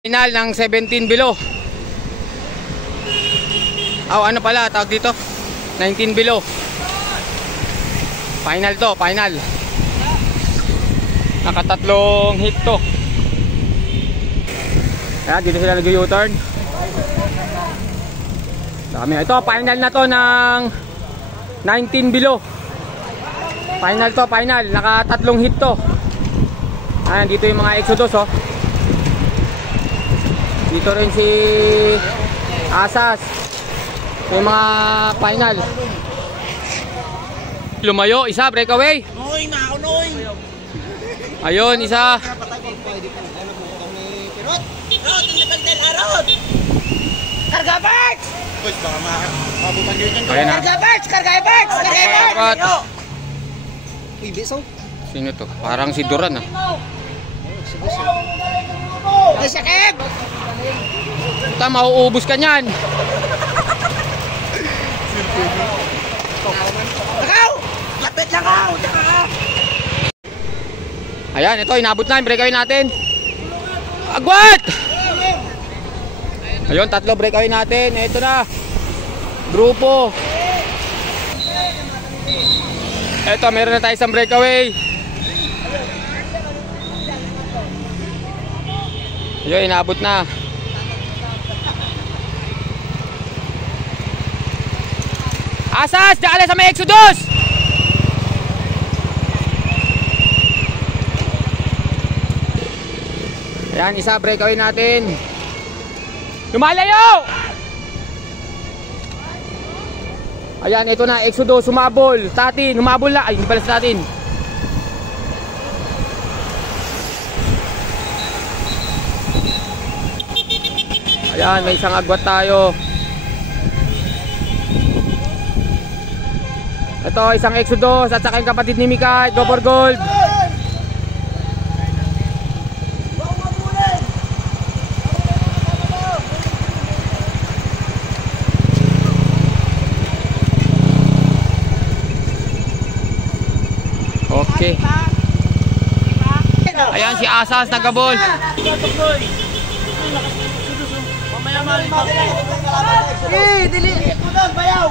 Final ng 17 below. Ano pala tawag dito? 19 below. Final to, final. Nakatatlong hit to. Ayan, dito sila nag-U-turn. Dami. Ito, final na to ng 19 below. Final to, final. Nakatatlong hit to. Ayan, dito yung mga Exodus, oh. Dito rin si Asas. Yung mga final. Lumayo, isa, breakaway. Noy, naunoy. Ayun, isa. Karga Barks! Uy, baka mabutan nyo dyan. Karga Barks! Karga Barks! Karga Barks! Uy, beso. Sino to? Parang si Duran, ah. Ay, sakib! Ito, mauubos ka nyan. Lakaw! Lapit lakaw! Ayan, ito, inabot na yung breakaway natin. Agwat! Ayun, tatlo breakaway natin. Ito na. Grupo. Ito, meron na tayo isang breakaway. Ayun, inabot na. Asas, daan sa may Exodus! Ayan, isa breakaway natin. Lumalayo! Ayan, ito na, Exodus, humabol. Tatin, humabol na. Ay, hindi pala sa Tatin. Ayan, may isang agwat tayo. Ito, isang Exodus at saka yung kapatid ni Mika. Go for gold. Okay. Ayan si Asas nagabol. Dili! Bayaw!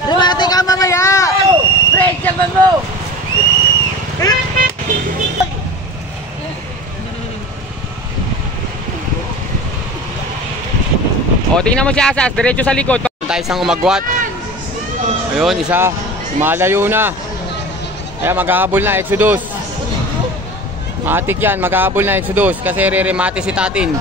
Lumati ka mamaya! Break, jaban mo! O, tingnan mo si Asas, diretso sa likod. Tayo isang umagwat. Ayun, isa. Malayo na. Ayan, maghahabol na Exodus. Matik yan, maghahabol na Exodus. Kasi re-remate si Tatin.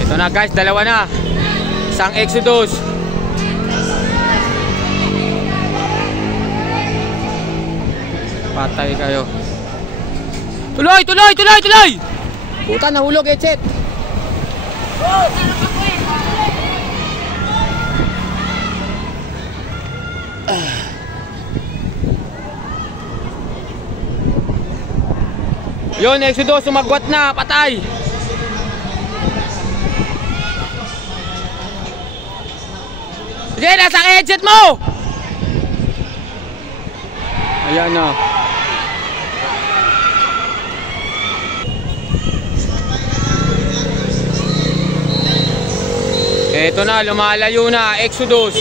Ito na guys, dalawa na. Isang Exodus. Patay kayo. Tuloy, tuloy, tuloy, tuloy! Puta, nahulog, Echet. Yun, Exodus, sumagwat na, patay. Sige, nasa Echet mo! Ayan na. Eto na, lumalayo na, Exodus.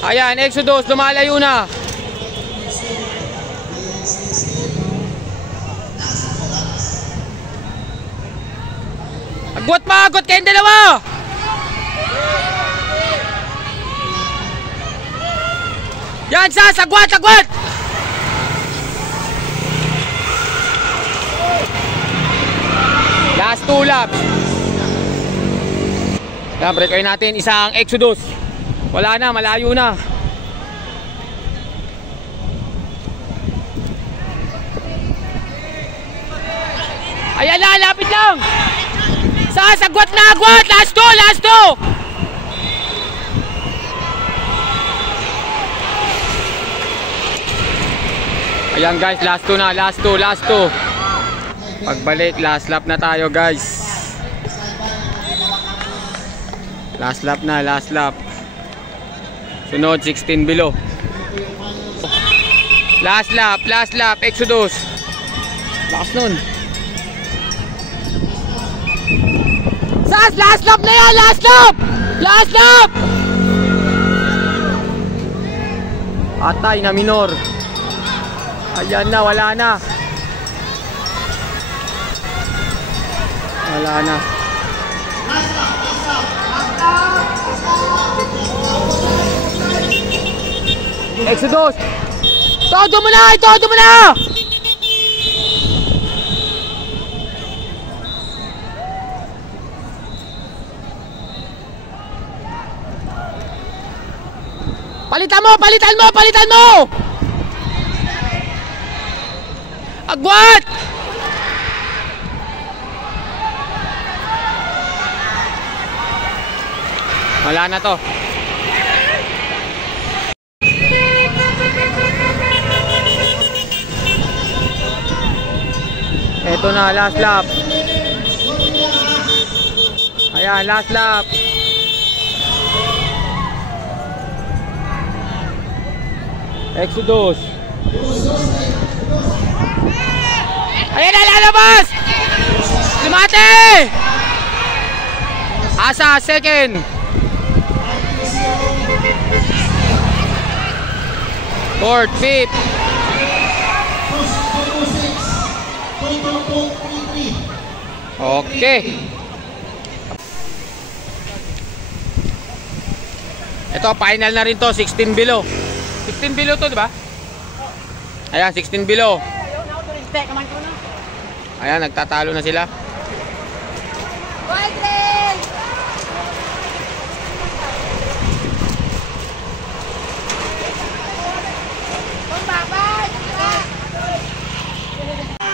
Ayan, Exodus, lumalayo na. Agwat pa, agwat kayong dalawa. Yan, Sas, agwat, agwat. Last two laps. Yan, breakaway natin, isang Exodus. Wala na, malayo na. Ayan na, lapit lang. Sas, agwat na, agwat. Last two, last two. Ayan guys, last two na, last two, last two. Pagbalik, last lap na tayo guys. Last lap na, last lap. Sunod, 16 below. Last lap, Exodus. Lakas nun. Last lap na yan, last lap! Last lap! Atay na minor. Ayan na, wala na. Wala na. Exodus! Todo mo na! Todo mo na! Palitan mo! Palitan mo! Palitan mo! Agwat! Wala na to. Ito na, last lap. Ayan, last lap. Exodus. Ayan na, lalabas! Lumate! Asa, second. Fourth, fifth. Okay. Ito, final na rin to, 16 below. 16 below to, di ba? Ayan, 16 below. Ayan, nagtatalo na sila.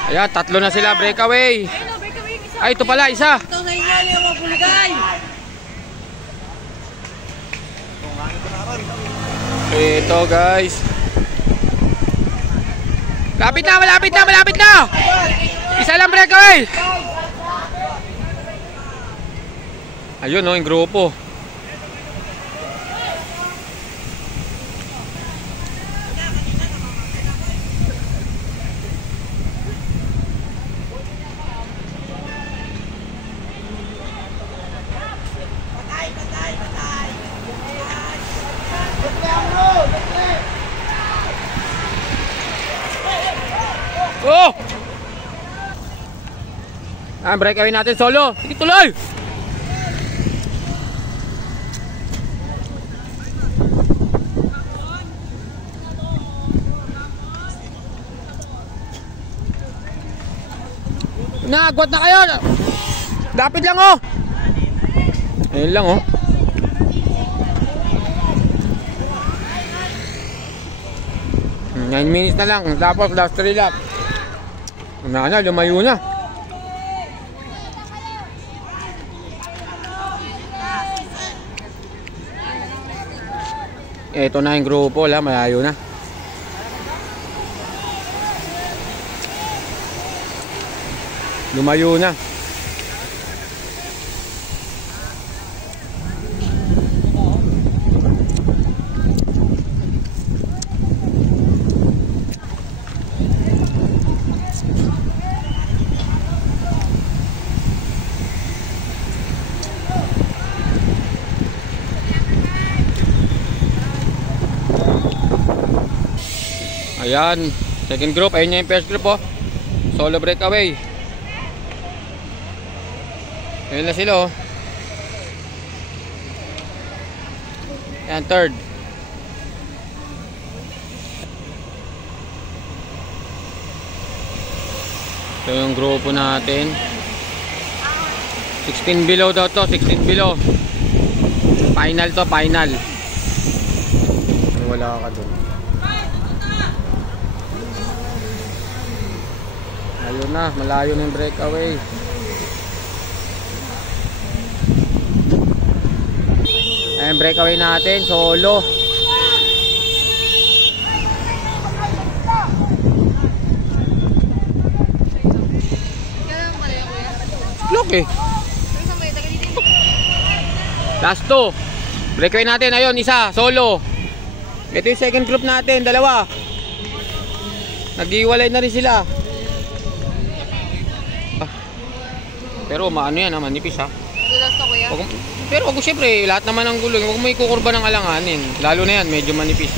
Ayan, tatlo na sila, breakaway. Ay, ito pala, isa. Ito, guys. Malapit na, malapit na, malapit na. Isa lang breakaway. Ayun, oh, yung grupo. Oh! Breakaway natin solo. Sige, tuloy! Naagwat na kayo! Lapit lang, oh! Ayun lang, oh. Nine minutes na lang. Tapos last 3 lap. Na, lumayo na. Ito na yung grupo, malayo na. Lumayo na. Ayan, second group, ayun niya yung first group, oh. Solo breakaway. Ayun na sila, oh. Ayan, third. Ito yung grupo natin. 16 below daw to, 16 below. Final to, final. Wala ka dun. Ayun na, malayo na yung breakaway. Ayan, breakaway natin, solo. Look, eh. Last 2. Breakaway natin. Ayun, isa. Solo. Ito yung second group natin. Dalawa. Nag-iwalay na rin sila. Pero maano yan, manipis ha. Madulas to kuya? Pero wag mo syempre, lahat naman ng gulong. Huwag mo ikukurba ng alanganin. Lalo na yan, medyo manipis.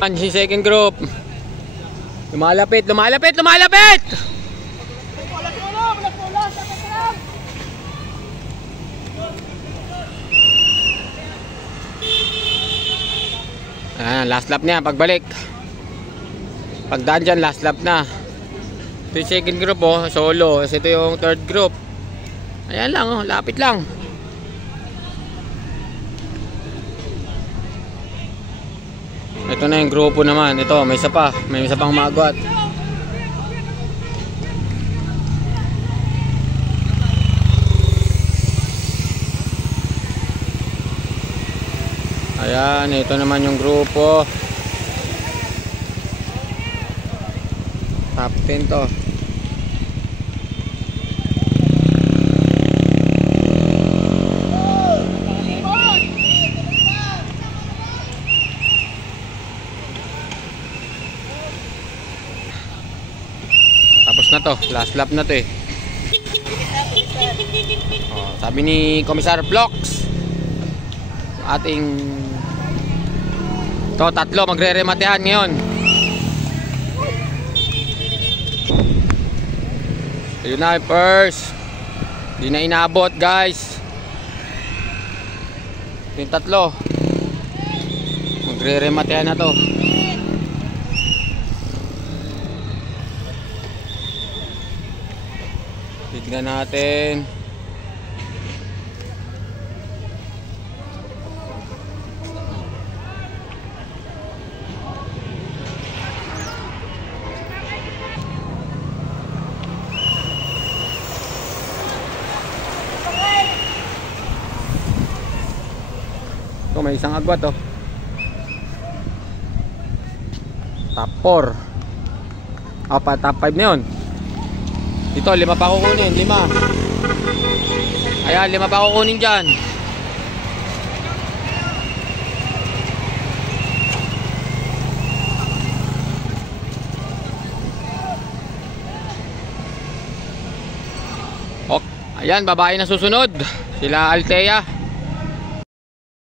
Si second group. Lumalapit, lumalapit, lumalapit! Ayan, last lap niya, pagbalik. Pagdaan dyan, last lap na. Ito yung second group, oh, solo. Ito yung third group. Ayan lang, oh, lapit lang. Ito na yung grupo naman. Ito, may isa pa. May isa pang magwat. Ayan, ito naman yung grupo. Top 10 to. Tapos na to, last lap na to eh. Oh, sabi ni Komisar Vlogs, ating to tatlo magre-rematehan ngayon. Ayun na, first. Di na inabot, guys. Yung tatlo magre-rematehan na to. Tignan natin. Ito, may isang agwat oh. Top 4. Opa, top 5 na yun. Dito, 5 pa kukunin, 5. Ayan, 5 pa kukunin dyan. Ok, ayan, babae na susunod. Sila Althea.